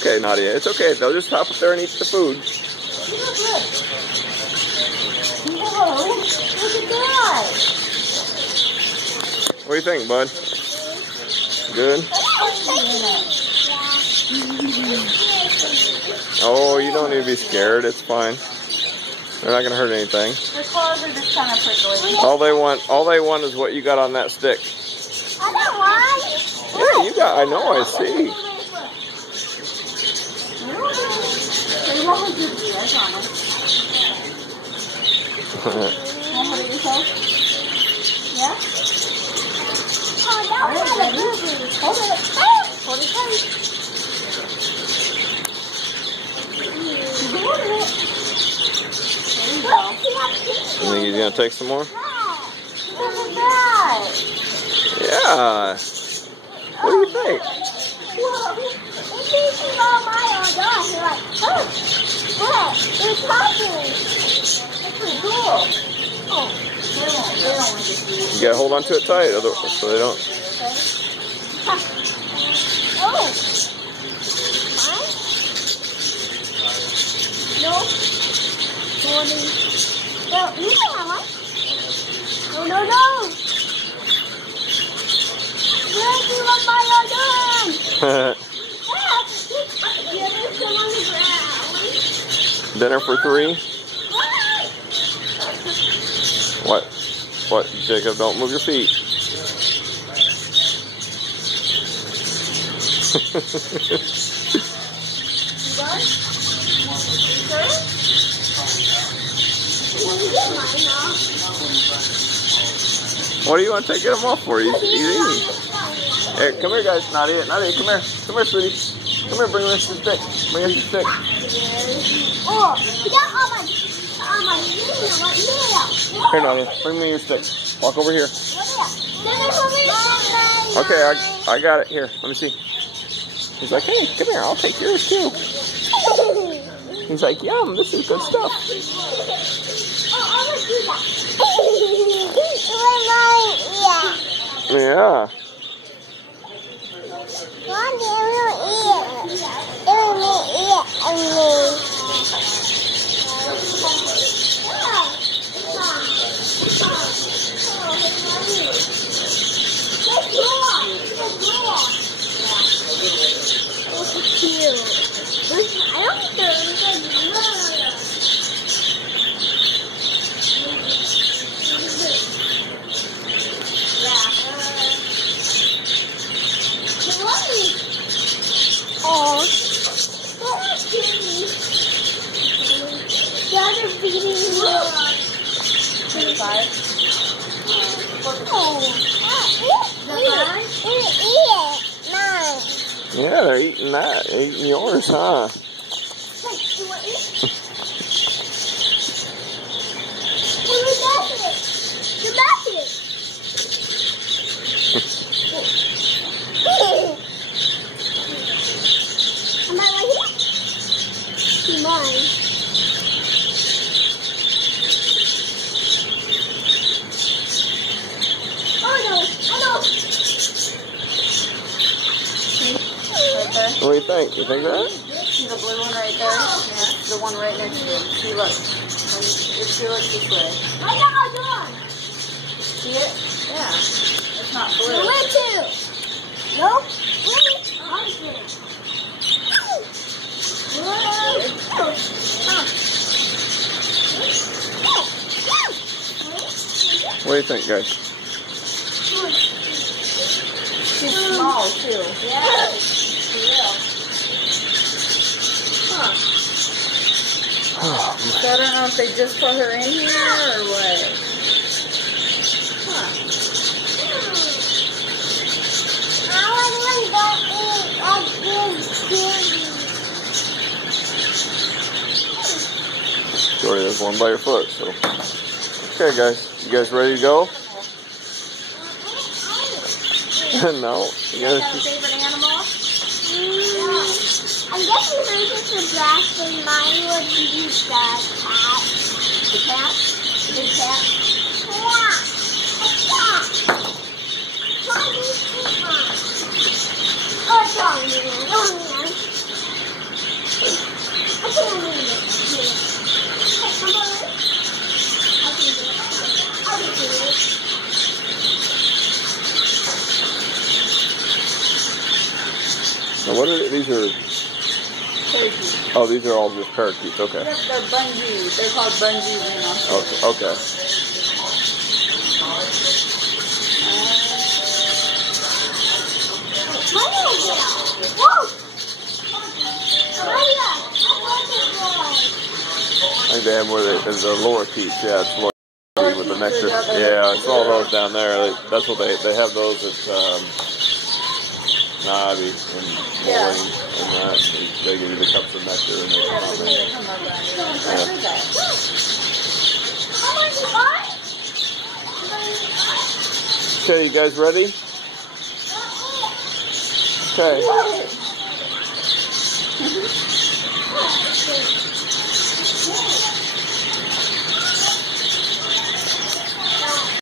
okay, Nadia. It's okay. They'll just hop up there and eat the food. Whoa, look at that. What do you think, bud? Good? Oh, you don't need to be scared. It's fine. They're not going to hurt anything. Their claws are just kind of prickly. All they want is what you got on that stick. I don't want. Yeah, you got, I know, I see. Yeah? Oh, that was a boo-boo. Hold it. Hold it tight. There you go. You think he's going to take some more? Look at that. Yeah. What do you think? Whoa. It's eating all my own dog. You're like, oh, what? It's talking. That's pretty cool. Oh, they don't want to get you. You got to hold on to it tight so they don't. Oh. Mine? No. Jordy. No, you can have one. No, no, no. Where's you on my own dog? Yeah, there's some on the ground. Dinner for 3? What? What, Jacob? Don't move your feet. You done? Sure? What do you want to get him off for? He's eating. Hey, come here, guys. Nadia, come here. Come here, sweetie. Come here, bring us your stick. Bring us your stick. Oh, you got all my feet right here. Here, Nadia, bring me your stick. Walk over here. Okay, I got it. Here, let me see. He's like, hey, come here. I'll take yours, too. He's like, yum, this is good stuff. Yeah. Yeah, they're eating that. They're eating yours, huh? What do you think? You think that? See the blue one right there? Yeah, the one right next to it. See, look. If you look this way. See it? Yeah. It's not blue. Where to? Nope. What do you think, guys? She's small, too. Yeah. Oh, So I don't know if they just put her in here or what. Jordy, there's one by your foot, so. Okay, guys. You guys ready to go? No. You guys just... favorite animal? I guess if I just a black thing, mine would be the cat. The cat? The big cat? Yeah. A cat. Oh, it's wrong. Now what are these? Are Parakeets. oh, these are all just parakeets. Okay. Yep, they're bungees. They're called bungees in Australia. Okay. I think they have more of the lower teeth. Yeah, it's lower teeth with the nectar. Yeah, I saw those down there. That's what they have those at Nabi and Bowling and that. They give you the cups of nectar and they come out there. Okay, you guys ready? Okay.